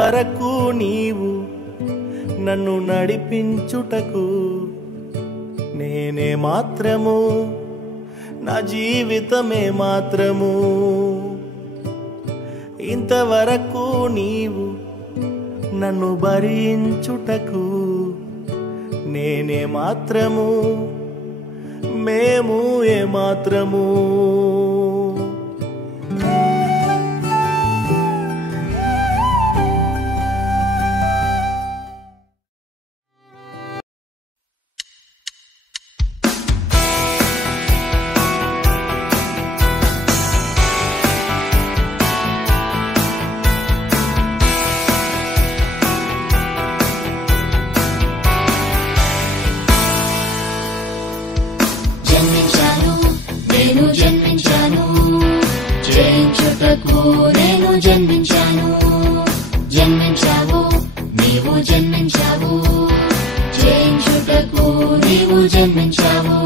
ఇంతవరకు నీవు నన్ను నడిపించుటకు నేనే మాత్రము, నా జీవితమే మాత్రము. ఇంతవరకు నీవు నన్ను భరించుటకు నేనే మాత్రము, మేము ఏ మాత్రము. జయించుటకు నేను జన్మించాను. జన్మించావు నీవు, జన్మించావు జయించుటకు నీవు జన్మించావు.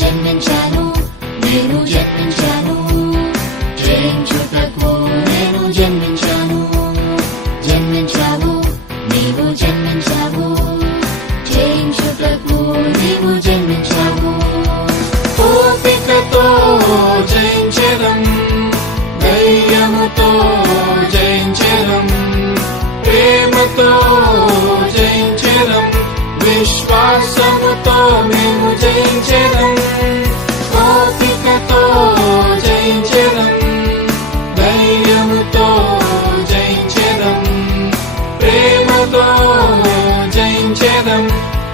జన్మించాను నేను, జన్మించాను జయించుటకు నేను జన్మించాను. జన్మించావు నీవు, జన్మించావు జయించుటకు నీవు జన్మించావు. ఓపికతో జయించెదం, ధైర్యముతో జయించెదం, ప్రేమతో జయించెదం, విశ్వాసముతో మేము జయించెదం. ఓపికతో జయించెదం, ధైర్యముతో జయించెదం, ప్రేమతో జయించెదం,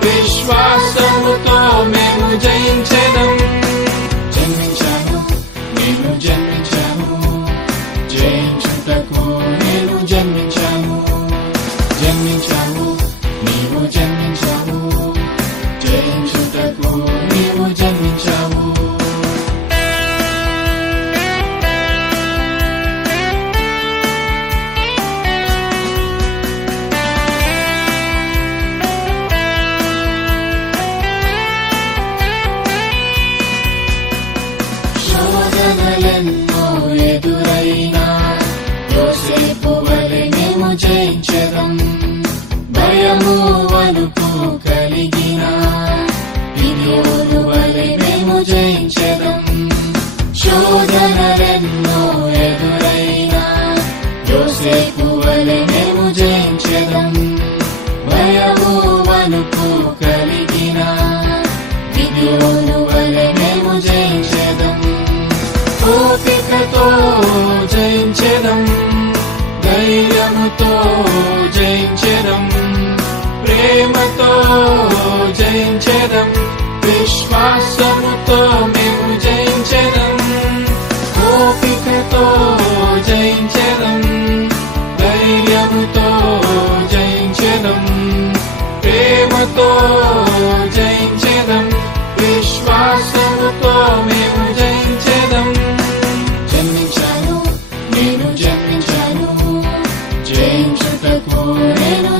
విశ్వాసముతో మేము జయించెదం. జన్మించాను నేను, జన్మించాను జయించుటకు నేను జన్మించాను. జన్మించావు నీవు, జన్మించావు జయించుటకు నీవు జన్మించావు. శోధనలెన్నో ఎదురైనా యోసేపు వలె మేము జయించెదం. భయము వణుకు కలిగిన గిద్యోను వలె మేము జయించెదం. శోధనలెన్నో ఎదురైనా యోసేపు వలె మేము జయించెదం. భయము వణుకు కలిగిన గిద్యోను వలె మేము జయించెదం. ఓపికతో జయించెదం, ధైర్యముతో జయించెదం, ప్రేమతో జయించెదం, విశ్వాసముతో మేము జయించెదం. ఓపికతో జయించెదం, ధైర్యముతో జయించెదం, ప్రేమతో జయించెదం, విశ్వాసముతో మేము జయించెదం. జన్మించాను నేను, జన్మించాను జయించుటకు నేను